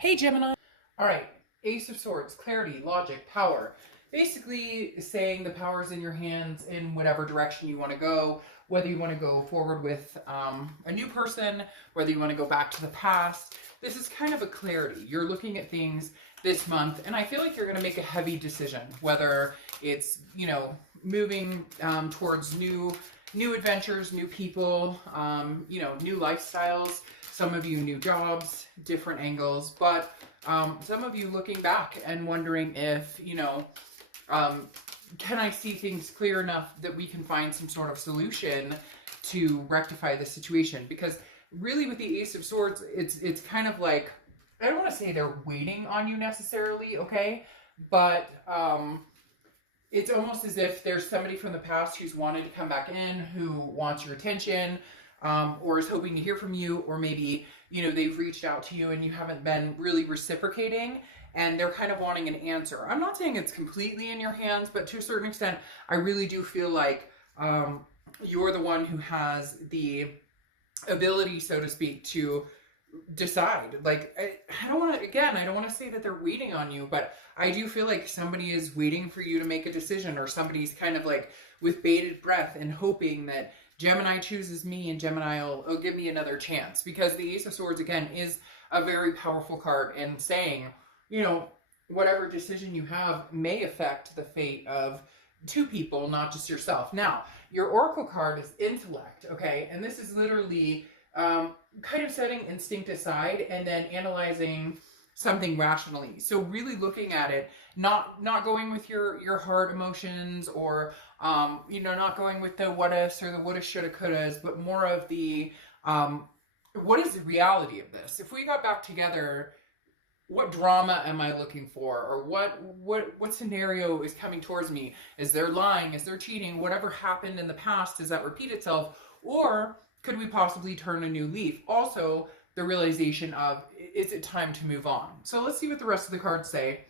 Hey Gemini. All right, Ace of Swords, clarity, logic, power. Basically saying the power's in your hands in whatever direction you want to go, whether you want to go forward with a new person, whether you want to go back to the past. This is kind of a clarity. You're looking at things this month, and I feel like you're going to make a heavy decision, whether it's, moving towards new adventures, new people, new lifestyles. Some of you new jobs, different angles, but some of you looking back and wondering if, can I see things clear enough that we can find some sort of solution to rectify the situation? Because really with the Ace of Swords, it's kind of like, I don't want to say they're waiting on you necessarily, okay? But it's almost as if there's somebody from the past who's wanted to come back in, who wants your attention, or is hoping to hear from you, or maybe, they've reached out to you and you haven't been really reciprocating, and they're kind of wanting an answer. I'm not saying it's completely in your hands, but to a certain extent, I really do feel like you're the one who has the ability, so to speak, to decide. Like, I don't want to, again, I don't want to say that they're waiting on you, but I do feel like somebody is waiting for you to make a decision, or somebody's kind of like with bated breath and hoping that Gemini chooses me and Gemini will give me another chance. Because the Ace of Swords, again, is a very powerful card, and saying, whatever decision you have may affect the fate of two people, not just yourself. Now, your Oracle card is intellect, okay? And this is literally kind of setting instinct aside and then analyzing something rationally. So really looking at it, not going with your hard emotions, or not going with the what ifs or the woulda, shoulda, couldas, but more of the what is the reality of this? If we got back together, what drama am I looking for? Or what scenario is coming towards me? Is there lying? Is there cheating? Whatever happened in the past, does that repeat itself? Or could we possibly turn a new leaf? Also, the realization of, is it time to move on? So let's see what the rest of the cards say.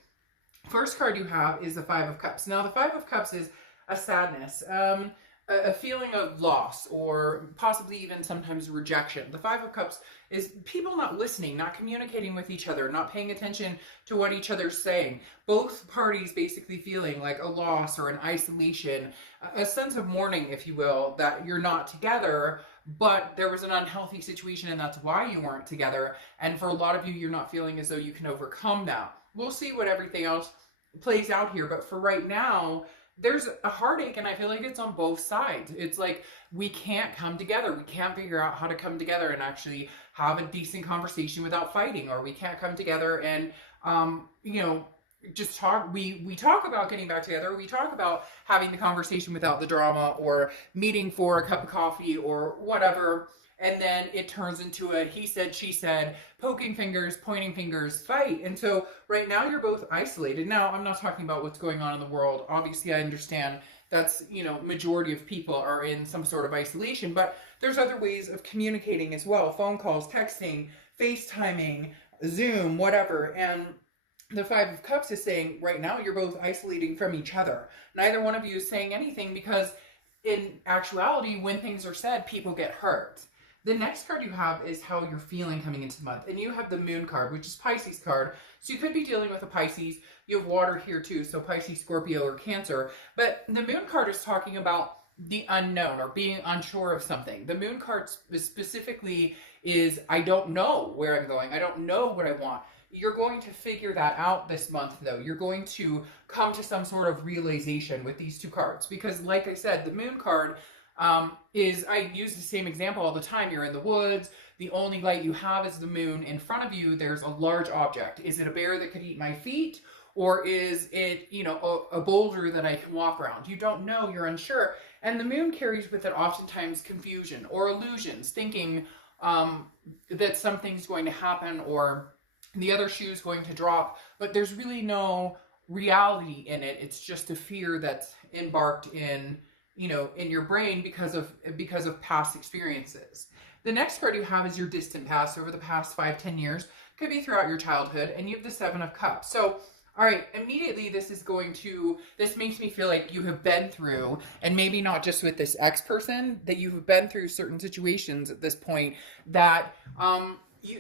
First card you have is the Five of Cups. Now, the Five of Cups is a sadness, a feeling of loss, or possibly even sometimes rejection. The Five of Cups is people not listening, not communicating with each other, not paying attention to what each other's saying. Both parties basically feeling like a loss or an isolation, a sense of mourning, if you will, that you're not together, but there was an unhealthy situation and that's why you weren't together. And for a lot of you, you're not feeling as though you can overcome that. We'll see what everything else plays out here, but for right now, there's a heartache, and I feel like it's on both sides. It's like we can't come together. We can't figure out how to come together and actually have a decent conversation without fighting, or we can't come together and just talk. We talk about getting back together. We talk about having the conversation without the drama, or meeting for a cup of coffee or whatever. And then it turns into a he said, she said, poking fingers, pointing fingers fight. And so right now you're both isolated. Now, I'm not talking about what's going on in the world. Obviously, I understand that's, majority of people are in some sort of isolation, but there's other ways of communicating as well. Phone calls, texting, FaceTiming, Zoom, whatever. And the Five of Cups is saying right now you're both isolating from each other. Neither one of you is saying anything, because in actuality, when things are said, people get hurt. The next card you have is how you're feeling coming into the month. And you have the Moon card, which is Pisces card. So you could be dealing with a Pisces. You have water here too, so Pisces, Scorpio, or Cancer. But the Moon card is talking about the unknown, or being unsure of something. The Moon card specifically is, I don't know where I'm going. I don't know what I want. You're going to figure that out this month, though. You're going to come to some sort of realization with these two cards. Because like I said, the Moon card is, I use the same example all the time. You're in the woods. The only light you have is the moon. In front of you, there's a large object. Is it a bear that could eat my feet? Or is it, a boulder that I can walk around? You don't know. You're unsure. And the moon carries with it oftentimes confusion or illusions, thinking that something's going to happen, or the other shoe's going to drop. But there's really no reality in it. It's just a fear that's embarked in your brain because of past experiences. The next card you have is your distant past, over the past 5-10 years. Could be throughout your childhood. And you have the Seven of Cups. So, all right, immediately this makes me feel like you have been through, and maybe not just with this ex person, that you have been through certain situations at this point that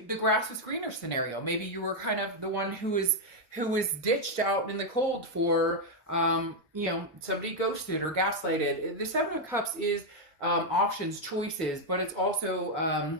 the grass was greener scenario. Maybe you were kind of the one who was ditched out in the cold for, somebody ghosted or gaslighted. The Seven of Cups is options, choices, but it's also,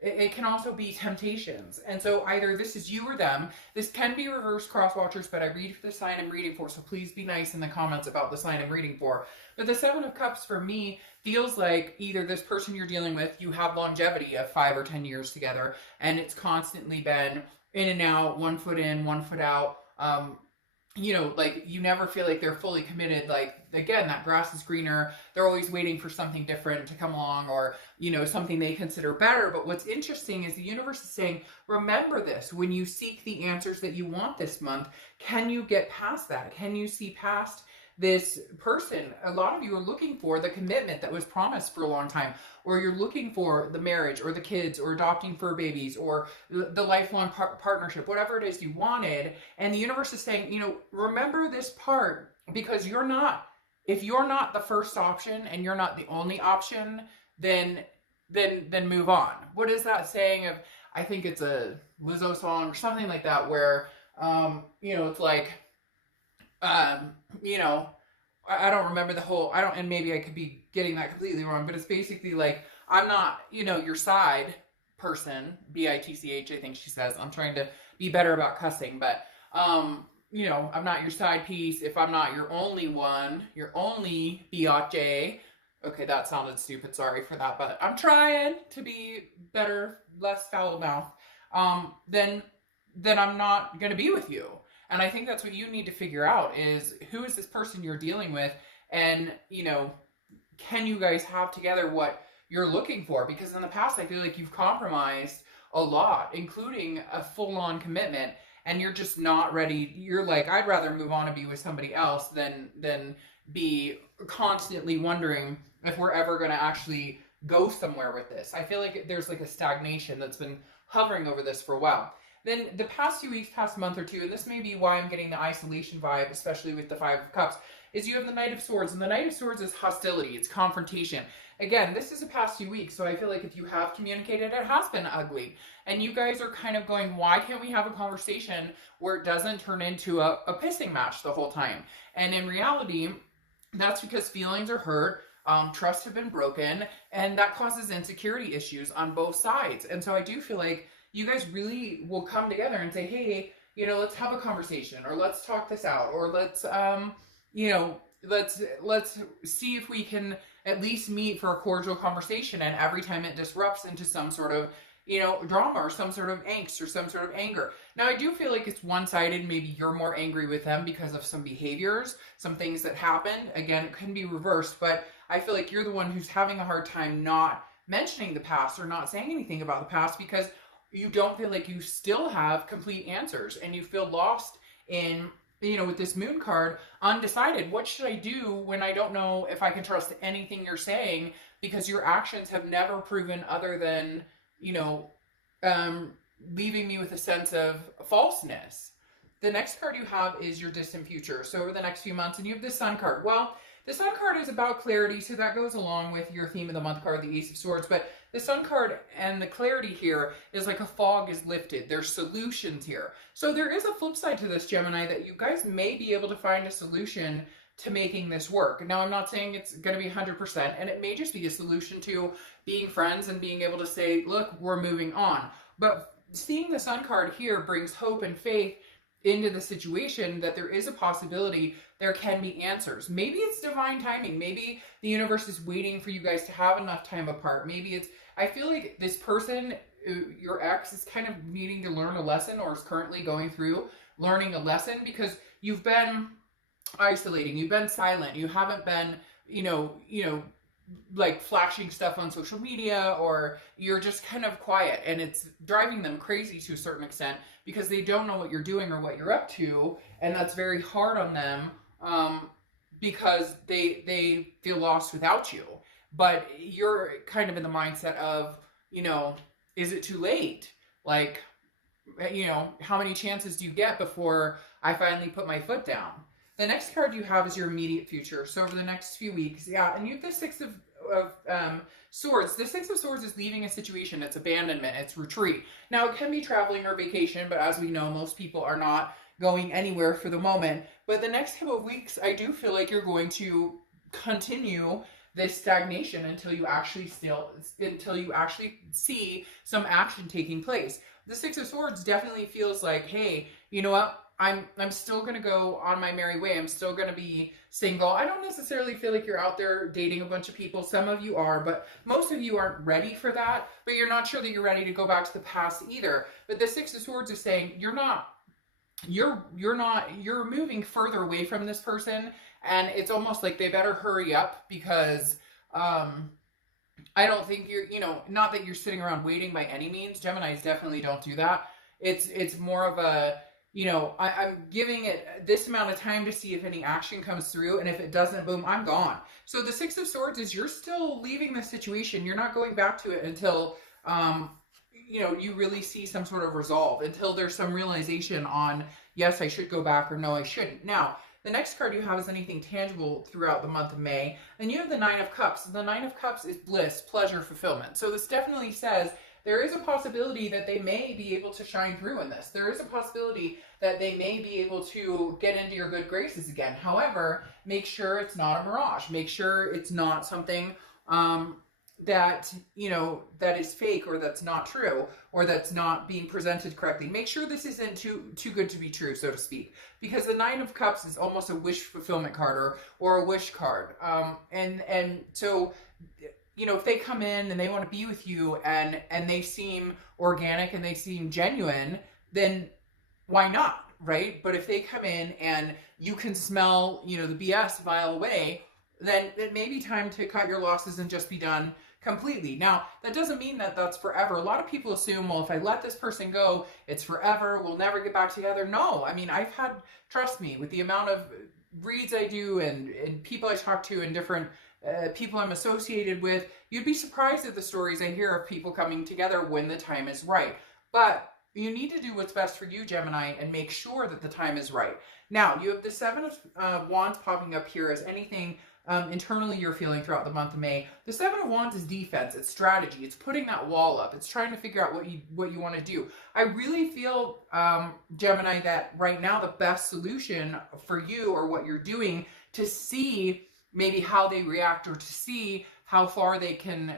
it can also be temptations. And so either this is you or them. This can be reverse cross watchers, but I read for the sign I'm reading for, so please be nice in the comments about the sign I'm reading for. But the Seven of Cups for me feels like either this person you're dealing with, you have longevity of 5 or 10 years together, and it's constantly been in and out, 1 foot in, 1 foot out. Like you never feel like they're fully committed. Like, again, that grass is greener. They're always waiting for something different to come along, or, something they consider better. But what's interesting is the universe is saying, remember this, when you seek the answers that you want this month, can you get past that? Can you see past this person? A lot of you are looking for the commitment that was promised for a long time, or you're looking for the marriage or the kids or adopting fur babies or the lifelong partnership, whatever it is you wanted. And the universe is saying, remember this part, because if you're not the first option and you're not the only option, then move on. What is that saying of, I think it's a Lizzo song or something like that, where, it's like, I don't remember the whole, and maybe I could be getting that completely wrong, but it's basically like, I'm not, your side person, B-I-T-C-H, I think she says. I'm trying to be better about cussing, but, I'm not your side piece. If I'm not your only one, your only biatch. Okay, that sounded stupid. Sorry for that, but I'm trying to be better, less foul mouth. Then I'm not going to be with you. And I think that's what you need to figure out is, who is this person you're dealing with? And, can you guys have together what you're looking for? Because in the past, I feel like you've compromised a lot, including a full-on commitment, and you're just not ready. You're like, I'd rather move on and be with somebody else than be constantly wondering if we're ever going to actually go somewhere with this. I feel like there's like a stagnation that's been hovering over this for a while. Then the past few weeks, past month or two, and this may be why I'm getting the isolation vibe, especially with the Five of Cups, is you have the Knight of Swords. And the Knight of Swords is hostility. It's confrontation. Again, this is the past few weeks, so I feel like if you have communicated, it has been ugly. And you guys are kind of going, why can't we have a conversation where it doesn't turn into a pissing match the whole time? And in reality, that's because feelings are hurt, trust have been broken, and that causes insecurity issues on both sides. And so I do feel like you guys really will come together and say, hey, let's have a conversation, or let's talk this out, or let's see if we can at least meet for a cordial conversation. And every time it disrupts into some sort of, drama or some sort of angst or some sort of anger. Now, I do feel like it's one-sided. Maybe you're more angry with them because of some behaviors, some things that happened. Again, it can be reversed, but I feel like you're the one who's having a hard time not mentioning the past or not saying anything about the past, because you don't feel like you still have complete answers, and you feel lost in, with this Moon card, undecided. What should I do when I don't know if I can trust anything you're saying, because your actions have never proven other than, leaving me with a sense of falseness. The next card you have is your distant future. So over the next few months, and you have the Sun card. Well, the Sun card is about clarity, so that goes along with your theme of the month card, the Ace of Swords. But the Sun card and the clarity here is like a fog is lifted. There's solutions here. So there is a flip side to this, Gemini, that you guys may be able to find a solution to making this work. Now, I'm not saying it's going to be 100%, and it may just be a solution to being friends and being able to say, look, we're moving on. But seeing the Sun card here brings hope and faith into the situation that there is a possibility there can be answers. Maybe it's divine timing. Maybe the universe is waiting for you guys to have enough time apart. Maybe it's, I feel like this person, your ex, is kind of needing to learn a lesson, or is currently going through learning a lesson, because you've been isolating, you've been silent, you haven't been, like flashing stuff on social media, or you're just kind of quiet, and it's driving them crazy to a certain extent, because they don't know what you're doing or what you're up to, and that's very hard on them, because they feel lost without you. But you're kind of in the mindset of, is it too late? Like, how many chances do you get before I finally put my foot down? The next card you have is your immediate future. So over the next few weeks, yeah, and you have the Six of of Swords, the Six of Swords is leaving a situation. It's abandonment. It's retreat. Now, it can be traveling or vacation, but as we know, most people are not going anywhere for the moment. But the next couple of weeks, I do feel like you're going to continue this stagnation until you actually see some action taking place. The Six of Swords definitely feels like, hey, you know what? I'm still going to go on my merry way. I'm still going to be single. I don't necessarily feel like you're out there dating a bunch of people. Some of you are, but most of you aren't ready for that. But you're not sure that you're ready to go back to the past either. But the Six of Swords is saying you're moving further away from this person, and it's almost like they better hurry up because I don't think not that you're sitting around waiting by any means. Geminis definitely don't do that. It's more of a, I'm giving it this amount of time to see if any action comes through, and if it doesn't, boom, I'm gone. So the Six of Swords is you're still leaving the situation. You're not going back to it until you really see some sort of resolve, until there's some realization on, yes, I should go back, or no, I shouldn't. Now, the next card you have is anything tangible throughout the month of May. And you have the Nine of Cups. The Nine of Cups is bliss, pleasure, fulfillment. So this definitely says there is a possibility that they may be able to shine through in this. There is a possibility that they may be able to get into your good graces again. However, make sure it's not a mirage. Make sure it's not something that is fake, or that's not true, or that's not being presented correctly. Make sure this isn't too good to be true, so to speak, because the Nine of Cups is almost a wish fulfillment card or a wish card. And so, if they come in and they want to be with you and they seem organic and they seem genuine, then why not, right? But if they come in and you can smell, the BS a mile away, then it may be time to cut your losses and just be done completely. Now, that doesn't mean that that's forever. A lot of people assume, well, if I let this person go, it's forever, we'll never get back together. No, I mean, trust me, with the amount of reads I do and people I talk to and different people I'm associated with, you'd be surprised at the stories I hear of people coming together when the time is right. But you need to do what's best for you, Gemini, and make sure that the time is right. Now, you have the Seven of Wands popping up here as anything internally you're feeling throughout the month of May. The Seven of Wands is defense, it's strategy, it's putting that wall up, it's trying to figure out what you want to do. I really feel, Gemini, that right now the best solution for you, or what you're doing to see maybe how they react, or to see how far they can,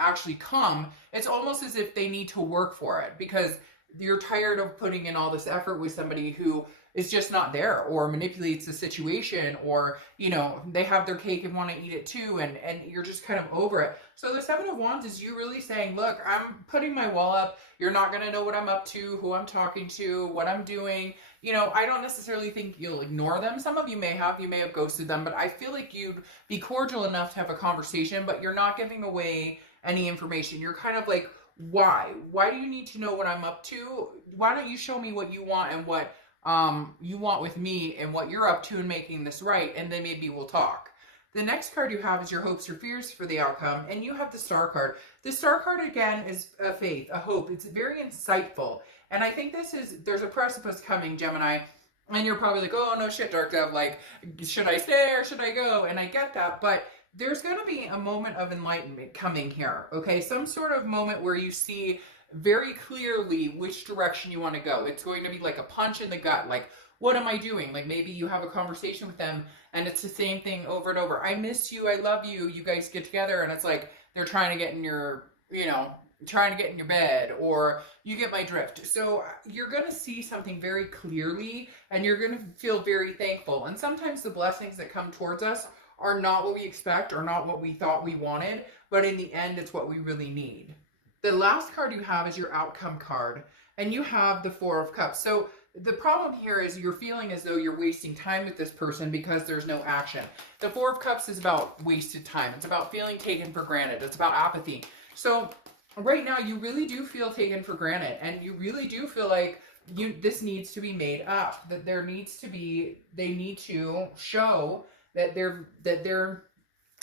actually come, it's almost as if they need to work for it, because you're tired of putting in all this effort with somebody who is just not there, or manipulates the situation, or, they have their cake and want to eat it too, and you're just kind of over it. So the Seven of Wands is you really saying, look, I'm putting my wall up. You're not going to know what I'm up to, who I'm talking to, what I'm doing. I don't necessarily think you'll ignore them. Some of you may have ghosted them, but I feel like you'd be cordial enough to have a conversation, but you're not giving away any information. You're kind of like, why? Why do you need to know what I'm up to? Why don't you show me what you want and what you want with me and what you're up to and making this right, and then maybe we'll talk. The next card you have is your hopes or fears for the outcome, and you have the Star card. The Star card, again, is a faith, a hope. It's very insightful, and I think there's a precipice coming, Gemini, and you're probably like, oh, no shit, Dark Dove, like, should I stay or should I go? And I get that, but there's going to be a moment of enlightenment coming here, okay? Some sort of moment where you see very clearly which direction you want to go. It's going to be like a punch in the gut, like, what am I doing? Like, maybe you have a conversation with them and it's the same thing over and over. I miss you, I love you, you guys get together, and it's like they're trying to get in your, trying to get in your bed, or you get my drift. So you're going to see something very clearly, and you're going to feel very thankful. And sometimes the blessings that come towards us are not what we expect, or not what we thought we wanted, but in the end, it's what we really need. The last card you have is your outcome card, and you have the Four of Cups. So the problem here is you're feeling as though you're wasting time with this person because there's no action. The Four of Cups is about wasted time. It's about feeling taken for granted. It's about apathy. So right now, you really do feel taken for granted, and you really do feel like this needs to be made up. That they need to show that they're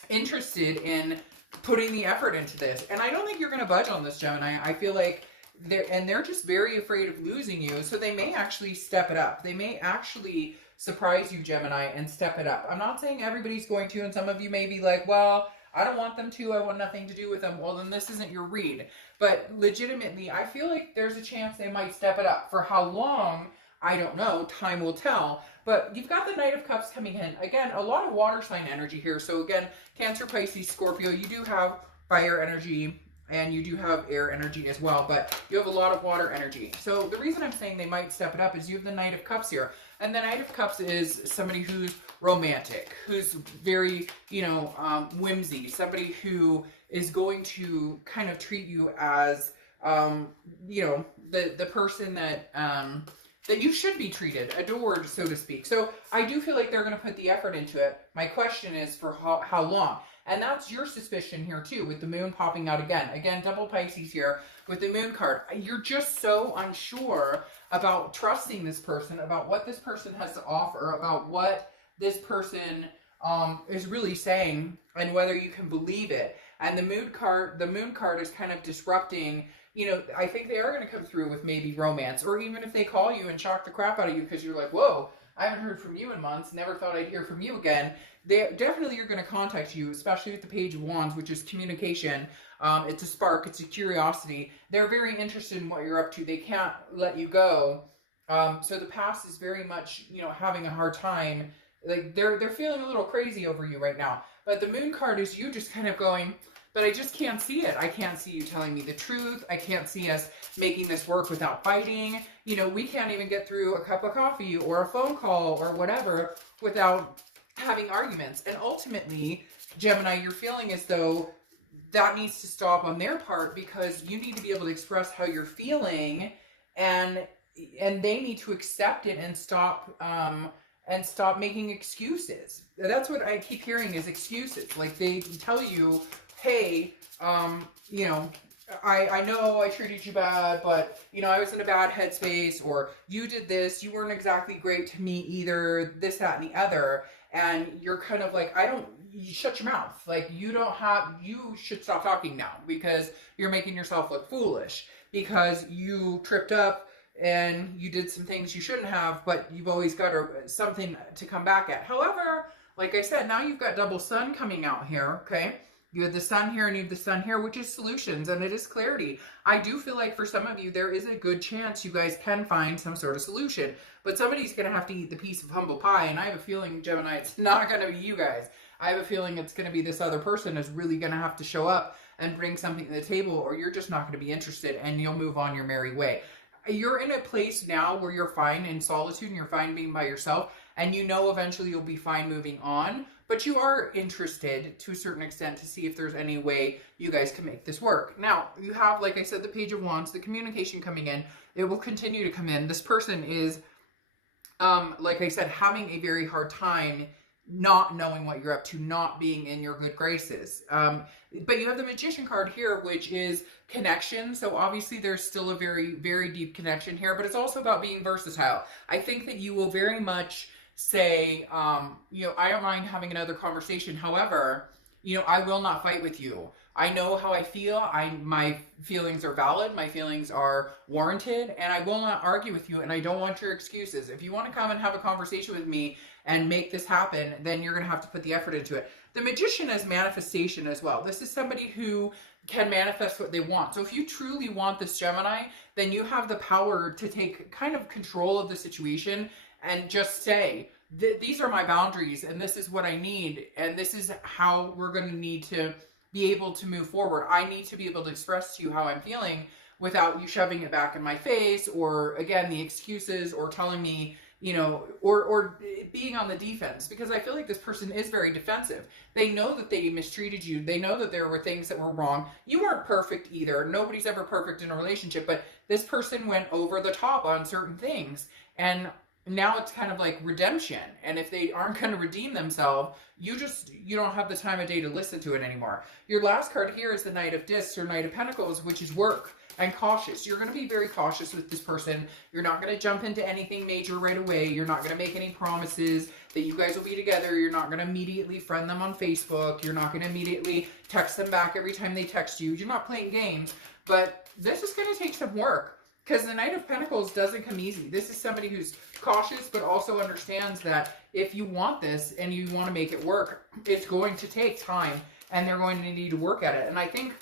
interested in putting the effort into this. And I don't think you're going to budge on this, Gemini. I feel like they're just very afraid of losing you. So they may actually step it up. They may actually surprise you, Gemini, and step it up. I'm not saying everybody's going to, and some of you may be like, well, I don't want them to, I want nothing to do with them. Well, then this isn't your read. But legitimately, I feel like there's a chance they might step it up. For how long, I don't know. Time will tell. But you've got the Knight of Cups coming in. Again, a lot of water sign energy here. So again, Cancer, Pisces, Scorpio, you do have fire energy and you do have air energy as well, but you have a lot of water energy. So the reason I'm saying they might step it up is you have the Knight of Cups here. And the Knight of Cups is somebody who's romantic, who's very, whimsy, somebody who is going to kind of treat you as, the person that you should be treated, adored, so to speak. So I do feel like they're going to put the effort into it. My question is for how long? And that's your suspicion here too, with the moon popping out again. Again, double Pisces here with the moon card. You're just so unsure about trusting this person, about what this person has to offer, about what this person is really saying, and whether you can believe it. And the moon card is kind of disrupting. I think they are going to come through with maybe romance, or even if they call you and shock the crap out of you because you're like, whoa, I haven't heard from you in months, never thought I'd hear from you again. They definitely are going to contact you, especially with the Page of Wands, which is communication. It's a spark, it's a curiosity. They're very interested in what you're up to. They can't let you go. So the past is very much, having a hard time. Like they're feeling a little crazy over you right now. But the moon card is you just kind of going, but I just can't see it. I can't see you telling me the truth. I can't see us making this work without fighting. We can't even get through a cup of coffee or a phone call or whatever without having arguments. And ultimately, Gemini, you're feeling as though that needs to stop on their part, because you need to be able to express how you're feeling, and they need to accept it and stop making excuses. That's what I keep hearing, is excuses. Like they tell you, hey, I know I treated you bad, but, I was in a bad headspace, or you did this, you weren't exactly great to me either, this, that, and the other. And you're kind of like, you shut your mouth. Like, you should stop talking now, because you're making yourself look foolish, because you tripped up and you did some things you shouldn't have, but you've always got something to come back at. However, like I said, now you've got double sun coming out here, okay? You have the sun here and you have the sun here, which is solutions, and it is clarity. I do feel like for some of you, there is a good chance you guys can find some sort of solution, but somebody's going to have to eat the piece of humble pie, and I have a feeling, Gemini, it's not going to be you guys. I have a feeling it's going to be this other person is really going to have to show up and bring something to the table, or you're just not going to be interested and you'll move on your merry way. You're in a place now where you're fine in solitude and you're fine being by yourself, and eventually you'll be fine moving on. But you are interested to a certain extent to see if there's any way you guys can make this work. Now, you have, like I said, the Page of Wands, the communication coming in. It will continue to come in. This person is, like I said, having a very hard time not knowing what you're up to, not being in your good graces. But you have the Magician card here, which is connection. So obviously there's still a very, very deep connection here, but it's also about being versatile. I think that you will very much say, I don't mind having another conversation. However, I will not fight with you. I know how I feel. My feelings are valid. My feelings are warranted, and I will not argue with you, and I don't want your excuses. If you want to come and have a conversation with me and make this happen, then you're going to have to put the effort into it. The Magician is manifestation as well. This is somebody who can manifest what they want. So if you truly want this, Gemini, then you have the power to take kind of control of the situation and just say, these are my boundaries, and this is what I need, and this is how we're going to need to be able to move forward. I need to be able to express to you how I'm feeling without you shoving it back in my face, or again, the excuses, or telling me, or being on the defense, because I feel like this person is very defensive. They know that they mistreated you. They know that there were things that were wrong. You weren't perfect either. Nobody's ever perfect in a relationship, but this person went over the top on certain things, and now it's kind of like redemption. And if they aren't going to redeem themselves, you don't have the time of day to listen to it anymore. Your last card here is the Knight of Discs, or Knight of Pentacles, which is work and cautious. You're going to be very cautious with this person. You're not going to jump into anything major right away. You're not going to make any promises that you guys will be together. You're not going to immediately friend them on Facebook. You're not going to immediately text them back every time they text you. You're not playing games, but this is going to take some work. Because the Knight of Pentacles doesn't come easy. This is somebody who's cautious, but also understands that if you want this and you want to make it work, it's going to take time and they're going to need to work at it. And I think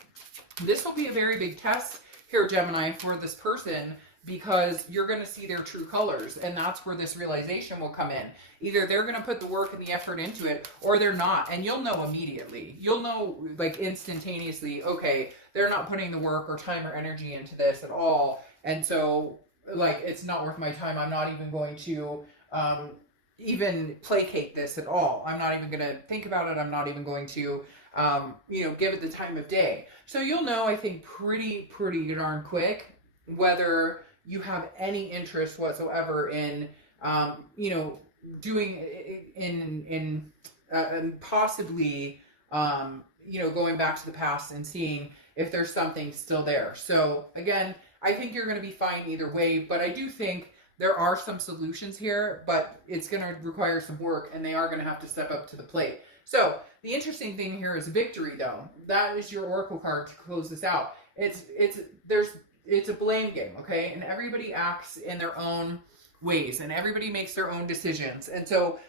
this will be a very big test here, Gemini, for this person, because you're going to see their true colors, and that's where this realization will come in. Either they're going to put the work and the effort into it, or they're not, and you'll know immediately. You'll know, like, instantaneously, okay, they're not putting the work or time or energy into this at all, and so, like, it's not worth my time. I'm not even going to even placate this at all. I'm not even going to think about it. I'm not even going to, you know, give it the time of day. So you'll know, I think, pretty darn quick whether you have any interest whatsoever in, you know, doing in possibly, you know, going back to the past and seeing if there's something still there. So again, I think you're going to be fine either way, but I do think there are some solutions here, but it's going to require some work, and they are going to have to step up to the plate. So the interesting thing here is victory, though. That is your oracle card to close this out. It's a blame game, okay? And everybody acts in their own ways, and everybody makes their own decisions. And so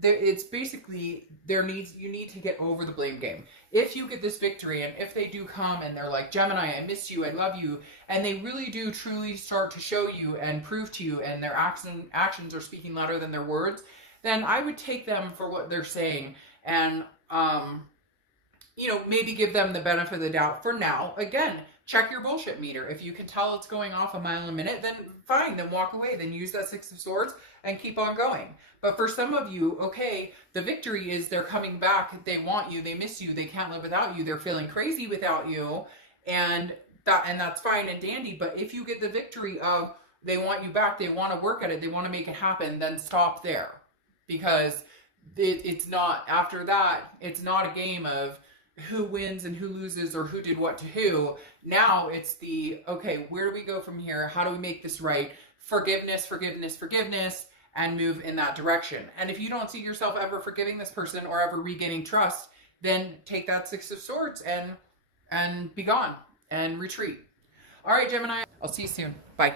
it's basically you need to get over the blame game. If you get this victory, and if they do come and they're like, Gemini, I miss you, I love you, and they really do truly start to show you and prove to you, and their actions are speaking louder than their words, then I would take them for what they're saying and, you know, maybe give them the benefit of the doubt for now. Again, check your bullshit meter. If you can tell it's going off a mile a minute, then fine, then walk away. Then use that Six of Swords and keep on going. But for some of you, okay, the victory is they're coming back. They want you. They miss you. They can't live without you. They're feeling crazy without you. And that's fine and dandy. But if you get the victory of they want you back, they want to work at it, they want to make it happen, then stop there. Because it's not, after that, it's not a game of who wins and who loses or who did what to who. Now it's the, okay, where do we go from here? How do we make this right? Forgiveness, forgiveness, forgiveness, and move in that direction. And if you don't see yourself ever forgiving this person or ever regaining trust, then take that Six of Swords and be gone and retreat. All right, Gemini, I'll see you soon. Bye.